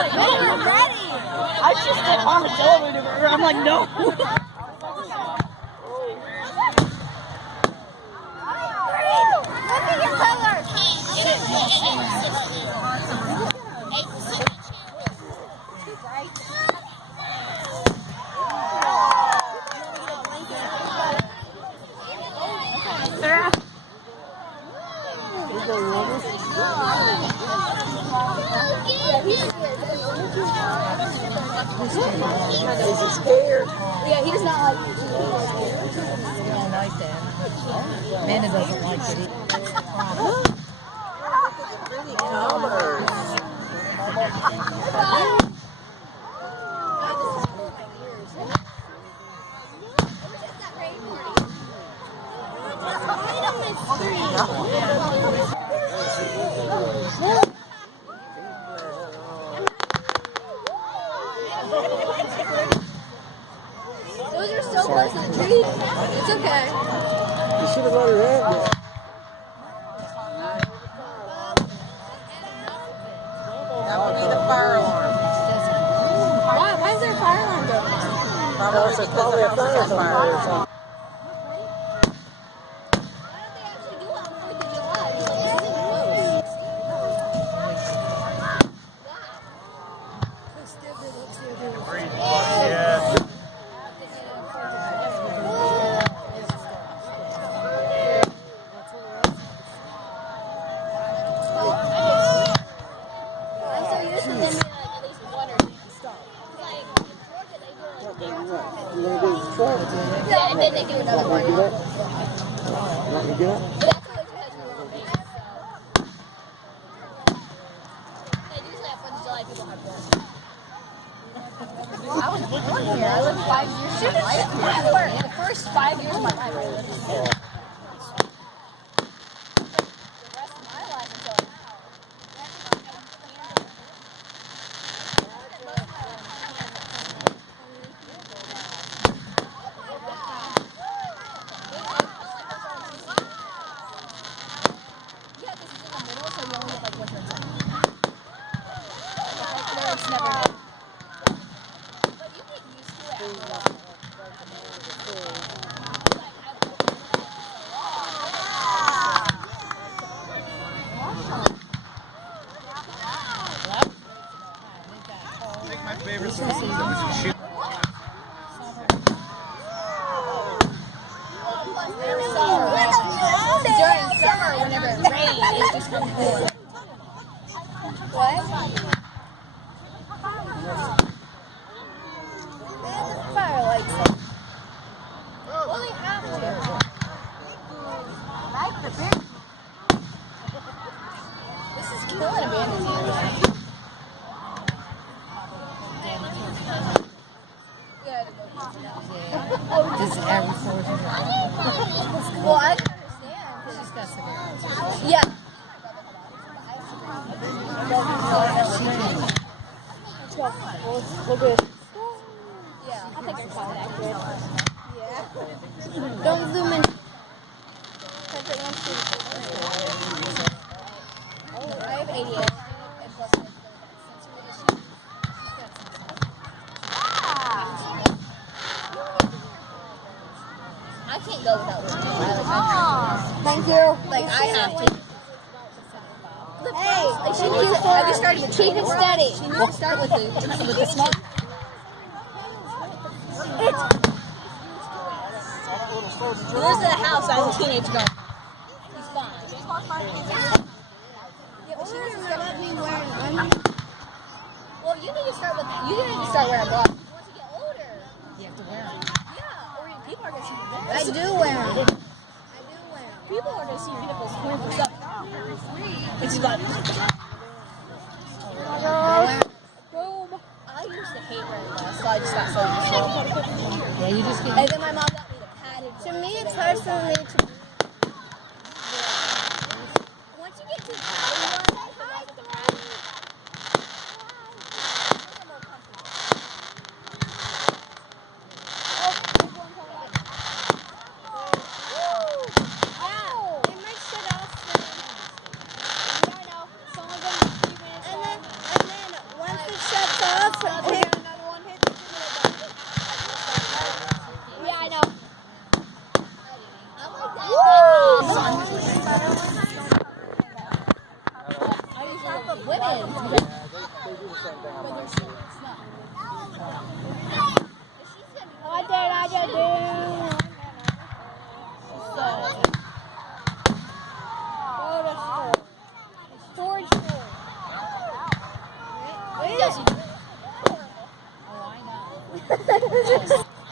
like, no, we're ready. I just did armadillo maneuver. I'm like, no. Look at your color. Is he scared? Yeah, he does not like it. He don't like that. Amanda doesn't like it either. Those are so close to the tree. It's okay. You should have let her have that. That would be the fire alarm. Why is there a fire alarm going? Probably because the house is on fire or something. Why don't they actually do it on 4th of July? This isn't close. Yeah. I'm so used to them being like at least one or two stop. Like, in Georgia, they do it. You want to go to the truck? Yeah, and then they do another one. Get up. Let me get up. But that's what they do on base, so. They usually have 4th of July, people have one. I was born here. I lived 5 years of my life here. The first 5 years of my life, I lived here. The rest of my life until now. Yeah, this is in the middle, so you only get like winter and summer. There it's never been. But you get used to it after a while. I think my favorite song is that was shoot. During summer, whenever it rains, it's just kind of cool. What? Fire lights. Well, they have to. This is killing Amanda's ears. Yeah, This is every 4th of July. well, I can understand. She's got severe. Yeah. We're good. Yeah, I think you're probably accurate. Yeah. Don't zoom in. Oh, I have 88. And plus sensory issues. I can't go without listening. Thank you. Like, I have to. Hey, like she needs to, have you started with cheap and steady? She needs to start with the small. He lives in a house as a teenage girl. He's fine. Yeah, but she needs to start with me wearing underwear. Well, you need to start wearing bras. Once you get older. You have to wear them. Yeah, or people are gonna see your nipples. I do wear them. People are gonna see your nipples 24/7. It's like. Boom. I used to hate wearing bras, so I just got so used to it. Yeah, you just get. And then my mom got me the padded. To me, it's hard for me to. Once you get to the padded one, And then once it Yeah, I know. Women. What did I do? Go to school. Storage school. Yes.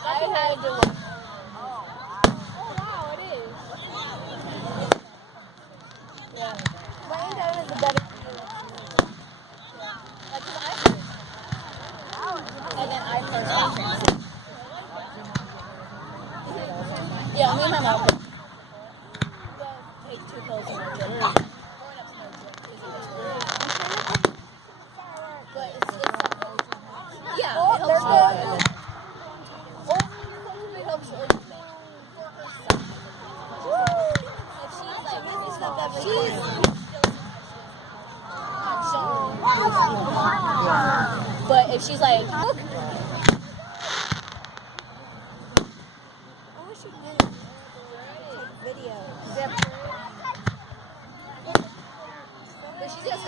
I had to do it. Oh wow, it is. Yeah. Laying down is a better feeling. Like, 'cause I first. And then I first got transit. Yeah, me and my mom. Take 2 pills in our gym. Growing up's no joke. But it's yeah, it helps me. It helps her. But if she's like, look. I wish you did take videos. But she's just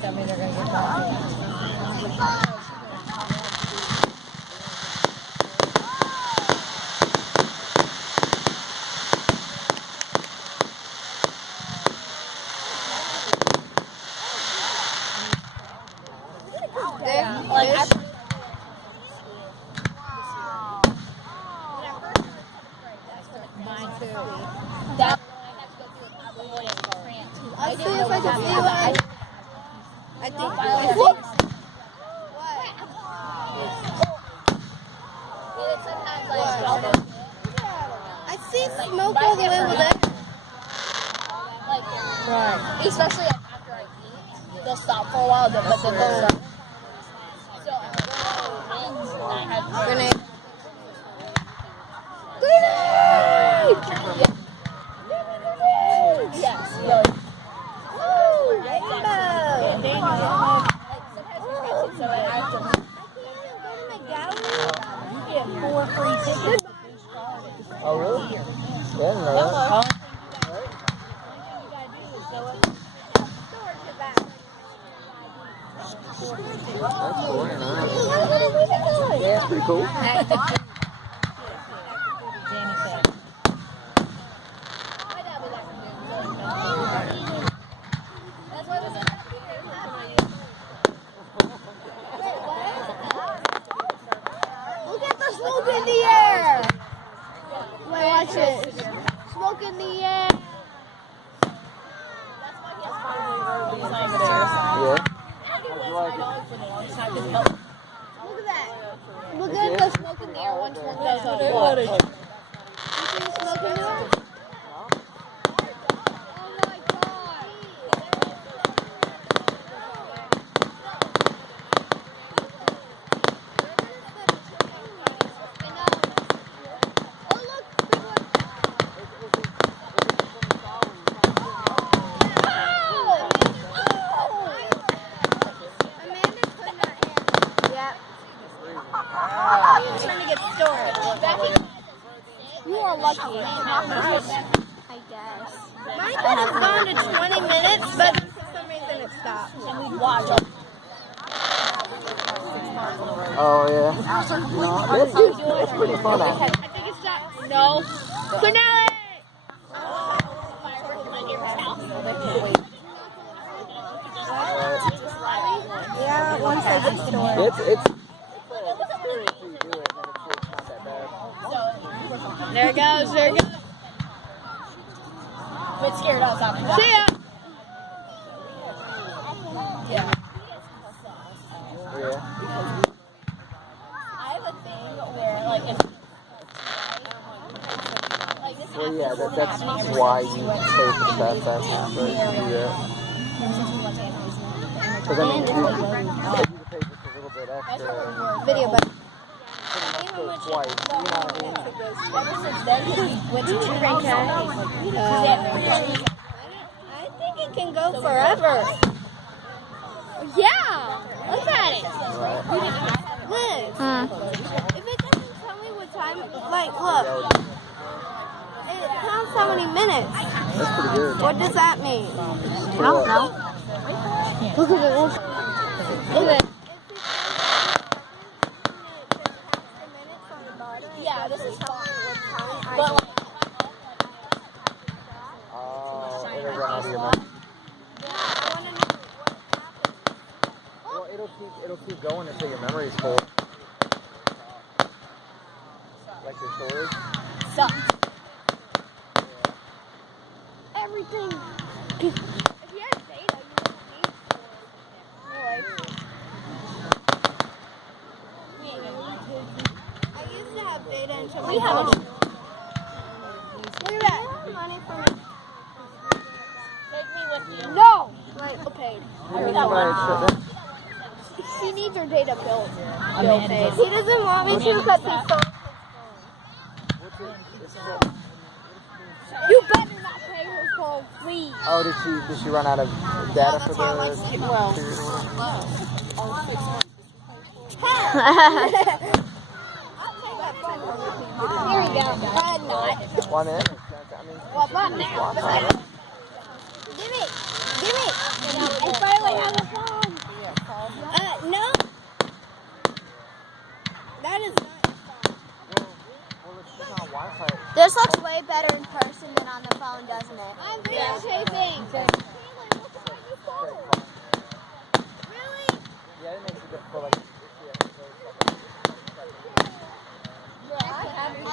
Tell me they're going to get coffee. Mine too. that I have to go through a Apple and France. I didn't know what happened. I think Sometimes like I see smoke all the way over there. like Right. especially after I eat, they'll stop for a while, but then they'll stop. So I had Grenade. yes, really. Ooh, rainbow. So I have to. You get 4 free tickets. Oh, really? Yeah, I didn't know that. Huh? That's cool. Yeah, it's pretty cool. Danny said. My dad was actually that's why there's a Look at the smoke in the air. Wait, watch it. Smoke in the air. Yeah. Look at that. Look at the smoke in the air. One smoke goes up. You see the smoke in the air? Oh my god. Oh look, big one. Amanda put that in. Yep. I'm trying to get storage. You are lucky. I guess. Mine could have gone to 20 minutes, but for some reason it stopped. and we'd watch. Oh, yeah. It's pretty fun, actually. I think it stopped. No. Cornelius! Yeah, once I get storage. It's an experience when you do it, and it's not that bad. There it goes, there it goes. Bit scared us after that. See ya! Yeah. Yeah. I have a thing where like if like this Well, yeah, happens, that's happening every why single you week. pay for fast pass and stuff. You do that. Because I mean, you pay just a little bit extra. Video, but Pretty much go twice. You know what I mean? Ever since What did you rank at? I think it can go forever. Yeah, look at it. Liz, if it doesn't tell me what time, like, look, it counts how many minutes. That's pretty good. What does that mean? I don't know. Look at it. Yeah, this is fine. But Oh, it'll run out of your memory. Well, it'll keep going until your memory is full. Like your storage. everything. If you have data, you don't need I used to have data until we have. Look at that. Money for me. Take me with you. No. Like paid. Yeah, She needs her data bill Amanda paid. does. He doesn't want me to because he's so. You better not pay her phone, please. Oh, did she run out of data for the Here we go. Not. 1 minute? Well, not now. Give me. I finally have a phone. No. That is not. Well, it's just on Wi-Fi. This looks way better in person than on the phone, doesn't it? I'm videotaping. Really? Yeah, it makes it difficult. Like, if you have to go